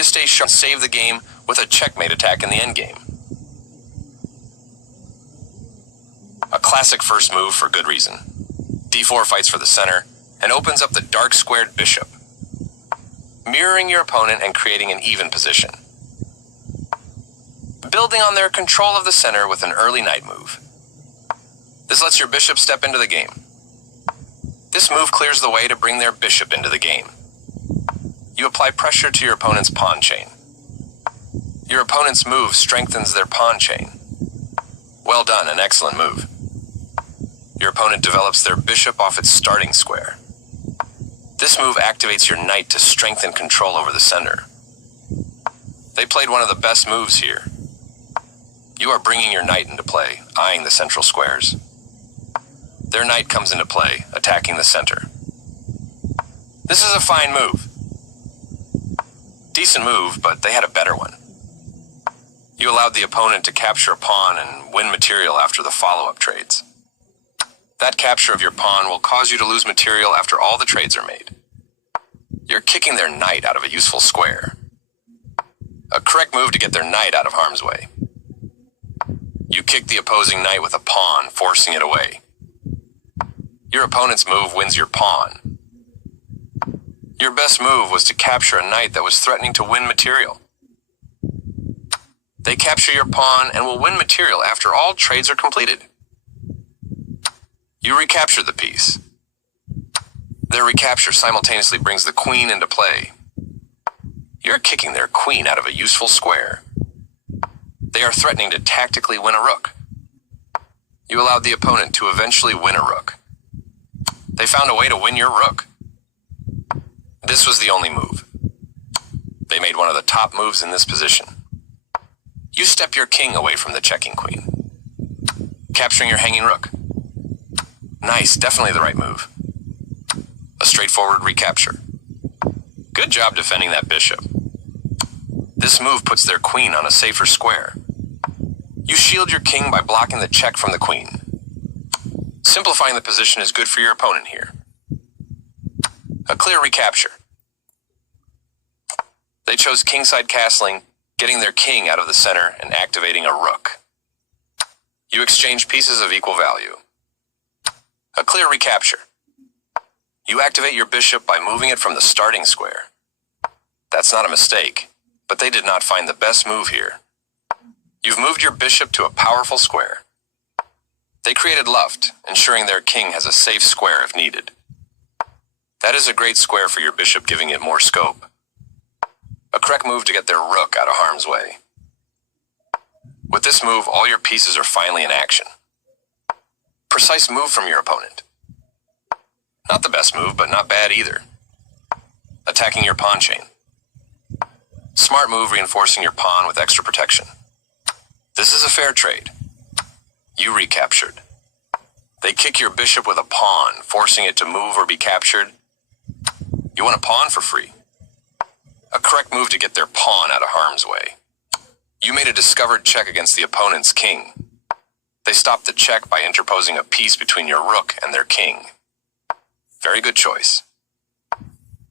to stay sharp and save the game with a checkmate attack in the endgame. A classic first move for good reason. d4 fights for the center and opens up the dark squared bishop, mirroring your opponent and creating an even position. Building on their control of the center with an early knight move. This lets your bishop step into the game. This move clears the way to bring their bishop into the game. You apply pressure to your opponent's pawn chain. Your opponent's move strengthens their pawn chain. Well done, an excellent move. Your opponent develops their bishop off its starting square. This move activates your knight to strengthen control over the center. They played one of the best moves here. You are bringing your knight into play, eyeing the central squares. Their knight comes into play, attacking the center. This is a fine move. Decent move, but they had a better one. You allowed the opponent to capture a pawn and win material after the follow-up trades. That capture of your pawn will cause you to lose material after all the trades are made. You're kicking their knight out of a useful square. A correct move to get their knight out of harm's way. You kick the opposing knight with a pawn, forcing it away. Your opponent's move wins your pawn. Your best move was to capture a knight that was threatening to win material. They capture your pawn and will win material after all trades are completed. You recapture the piece. Their recapture simultaneously brings the queen into play. You're kicking their queen out of a useful square. They are threatening to tactically win a rook. You allowed the opponent to eventually win a rook. They found a way to win your rook. This was the only move. They made one of the top moves in this position. You step your king away from the checking queen, capturing your hanging rook. Nice, definitely the right move. A straightforward recapture. Good job defending that bishop. This move puts their queen on a safer square. You shield your king by blocking the check from the queen. Simplifying the position is good for your opponent here. A clear recapture. They chose kingside castling, getting their king out of the center and activating a rook. You exchange pieces of equal value. A clear recapture. You activate your bishop by moving it from the starting square. That's not a mistake, but they did not find the best move here. You've moved your bishop to a powerful square. They created luft, ensuring their king has a safe square if needed. That is a great square for your bishop, giving it more scope. A correct move to get their rook out of harm's way. With this move, all your pieces are finally in action. Precise move from your opponent. Not the best move, but not bad either. Attacking your pawn chain. Smart move, reinforcing your pawn with extra protection. This is a fair trade. You recaptured. They kick your bishop with a pawn, forcing it to move or be captured. You want a pawn for free. A correct move to get their pawn out of harm's way. You made a discovered check against the opponent's king. They stopped the check by interposing a piece between your rook and their king. Very good choice.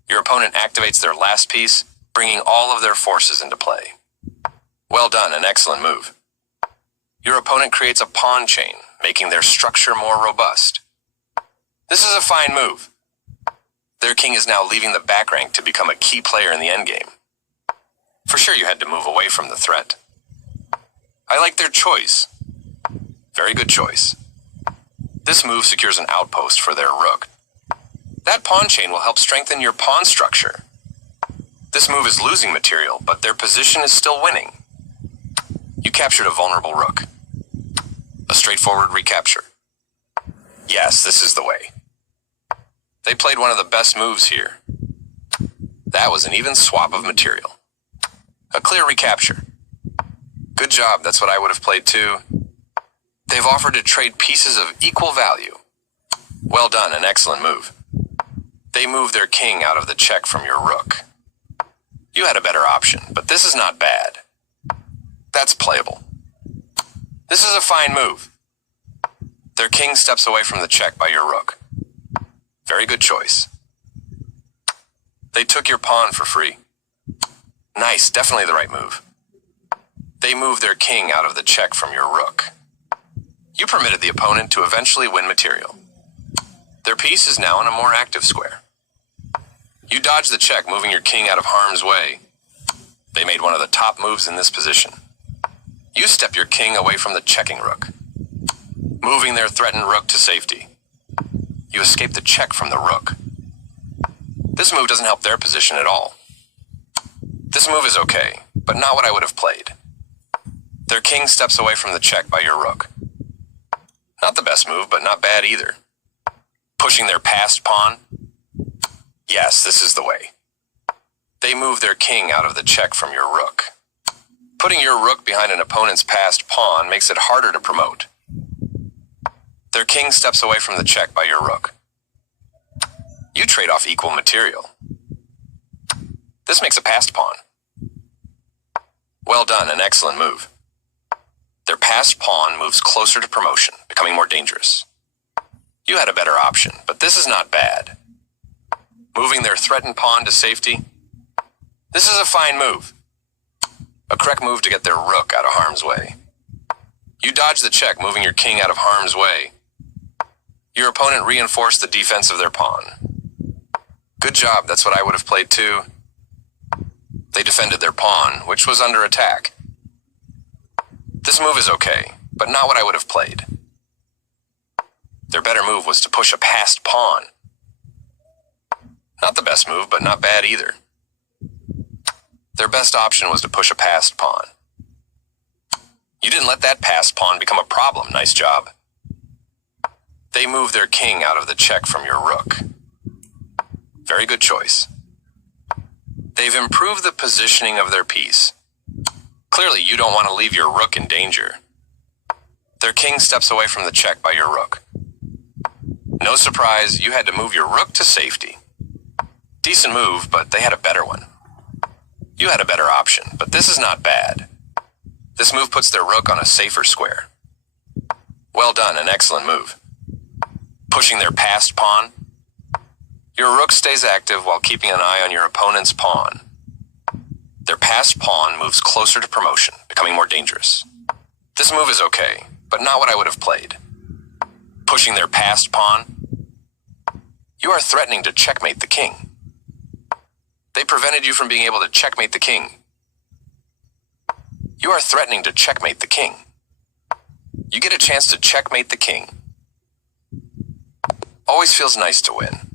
Your opponent activates their last piece, bringing all of their forces into play. Well done, an excellent move. Your opponent creates a pawn chain, making their structure more robust. This is a fine move. Their king is now leaving the back rank to become a key player in the endgame. For sure you had to move away from the threat. I like their choice. Very good choice. This move secures an outpost for their rook. That pawn chain will help strengthen your pawn structure. This move is losing material, but their position is still winning. You captured a vulnerable rook. A straightforward recapture. Yes, this is the way. They played one of the best moves here. That was an even swap of material. A clear recapture. Good job, that's what I would have played too. They've offered to trade pieces of equal value. Well done, an excellent move. They moved their king out of the check from your rook. You had a better option, but this is not bad. That's playable. This is a fine move. Their king steps away from the check by your rook. Very good choice. They took your pawn for free. Nice, definitely the right move. They move their king out of the check from your rook. You permitted the opponent to eventually win material. Their piece is now in a more active square. You dodge the check, moving your king out of harm's way. They made one of the top moves in this position. You step your king away from the checking rook, moving their threatened rook to safety. You escape the check from the rook. This move doesn't help their position at all. This move is okay, but not what I would have played. Their king steps away from the check by your rook. Not the best move, but not bad either. Pushing their passed pawn. Yes, this is the way. They move their king out of the check from your rook. Putting your rook behind an opponent's passed pawn makes it harder to promote. Their king steps away from the check by your rook. You trade off equal material. This makes a passed pawn. Well done, an excellent move. Their passed pawn moves closer to promotion, becoming more dangerous. You had a better option, but this is not bad. Moving their threatened pawn to safety. This is a fine move. A correct move to get their rook out of harm's way. You dodge the check, moving your king out of harm's way. Your opponent reinforced the defense of their pawn. Good job, that's what I would have played too. They defended their pawn, which was under attack. This move is okay, but not what I would have played. Their better move was to push a passed pawn. Not the best move, but not bad either. Their best option was to push a passed pawn. You didn't let that passed pawn become a problem. Nice job. They moved their king out of the check from your rook. Very good choice. They've improved the positioning of their piece. Clearly, you don't want to leave your rook in danger. Their king steps away from the check by your rook. No surprise, you had to move your rook to safety. Decent move, but they had a better one. You had a better option, but this is not bad. This move puts their rook on a safer square. Well done, an excellent move. Pushing their passed pawn. Your rook stays active while keeping an eye on your opponent's pawn. Their passed pawn moves closer to promotion, becoming more dangerous. This move is okay, but not what I would have played. Pushing their passed pawn. You are threatening to checkmate the king. They prevented you from being able to checkmate the king. You are threatening to checkmate the king. You get a chance to checkmate the king. Always feels nice to win.